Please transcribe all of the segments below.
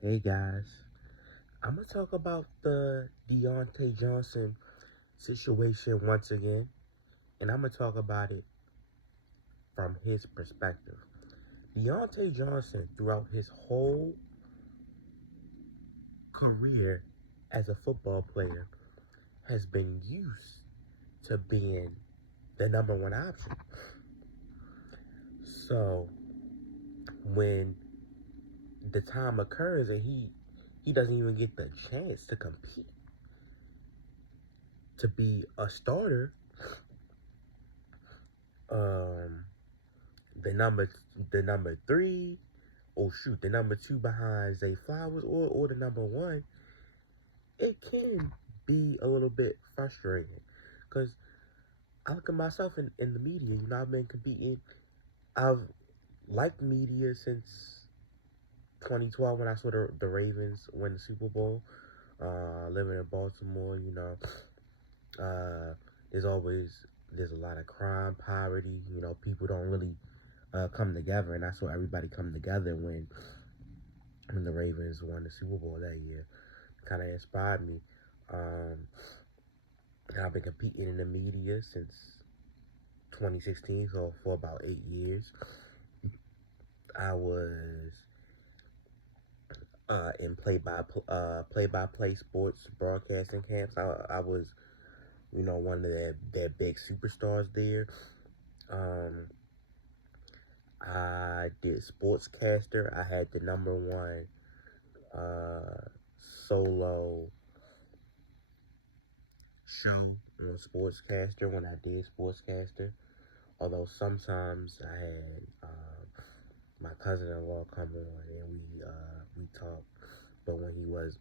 Hey guys, I'm gonna talk about the Diontae Johnson situation once again, and I'm gonna talk about it from his perspective. Diontae Johnson, throughout his whole career as a football player, has been used to being the number one option. So when the time occurs and he doesn't even get the chance to compete to be a starter, um, the number the number three, oh shoot, the number two behind Zay Flowers, or the number one, it can be a little bit frustrating. Because I look at myself in the media, I've been competing. I've liked media since 2012 when I saw the Ravens win the Super Bowl. Living in Baltimore, uh, there's always there's a lot of crime, poverty. People don't really come together, and I saw everybody come together when the Ravens won the Super Bowl that year. Kind of inspired me. Um, I've been competing in the media since 2016, so for about 8 years. I was in play-by-play sports broadcasting camps. I was one of their big superstars there. Um, I did sportscaster. I had the number one solo show on sportscaster when I did sportscaster. Although sometimes I had my cousin-in-law come on and we talked. But when he was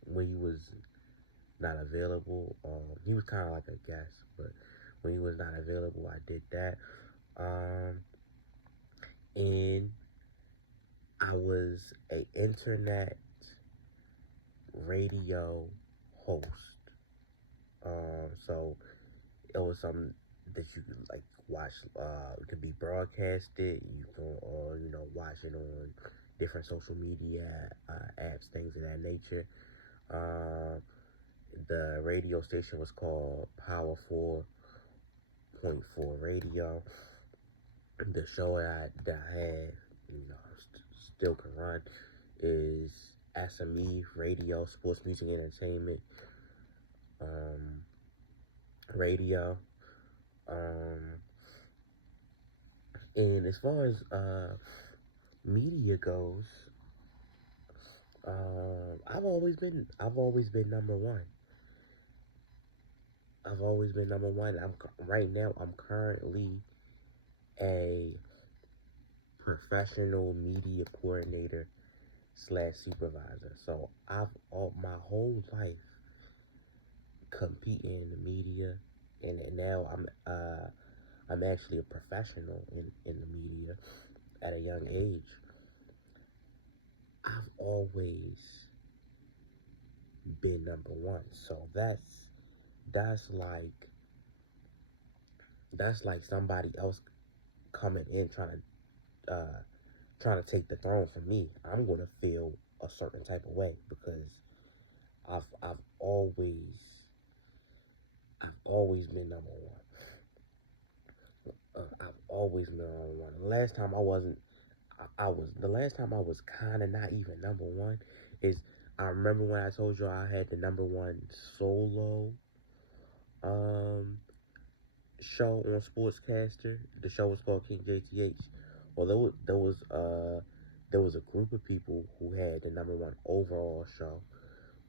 not available, he was kind of like a guest. But when he was not available, I did that. And I was a internet radio host. So it was something that you could like watch. It could be broadcasted. You can, or watch it on different social media apps, things of that nature. Uh, the radio station was called Power 4.4 Radio. The show that I had, still can run, is SME Radio, Sports Music Entertainment um, Radio. Um, and as far as media goes, I've always been number one. I've always been number one. Right now. I'm currently a professional media coordinator slash supervisor. So I've all my whole life competing in the media, and now I'm actually a professional in the media at a young age. I've always been number one. So that's like that's like somebody else coming in trying to take the throne from me. I'm gonna feel a certain type of way because I've always been number one. I've always been number one. The last time I was kind of not even number one is I remember when I told you I had the number one solo um show on Sportscaster. The show was called King JTH. Well, there was a group of people who had the number one overall show,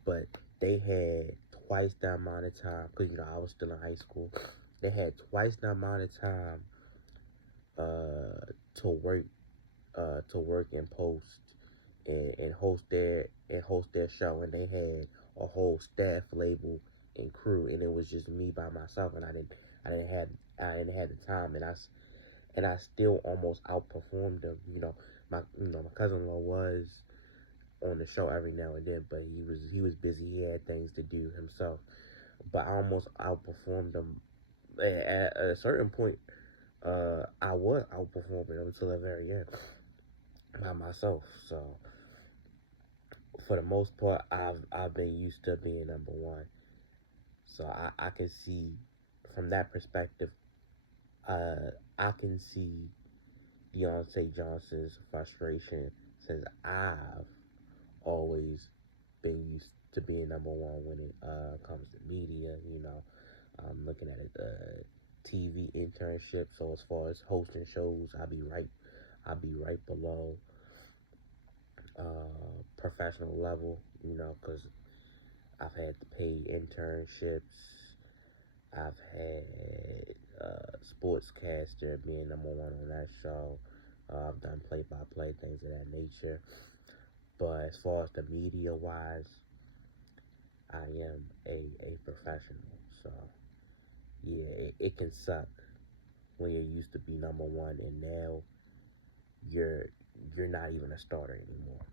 but they had twice the amount of time because I was still in high school. They had twice the amount of time to work and post and host their show, and they had a whole staff label and crew, and it was just me by myself, and I didn't have the time, and I still almost outperformed them. My cousin-in-law was on the show every now and then, but he was busy. He had things to do himself, but I almost outperformed him. At a certain point, I was outperforming him until the very end by myself. So for the most part, I've been used to being number one. So I can see from that perspective, I can see Diontae Johnson's frustration since I've always been used to being number one when it comes to media. You know, I'm looking at it, TV internship. So as far as hosting shows, I'll be right below professional level. You know, because I've had to pay internships. I've had sportscaster being number one on that show. I've done play-by-play things of that nature. But as far as the media wise, I am a professional. So yeah, it can suck when you're used to be number one and now you're you're not even a starter anymore.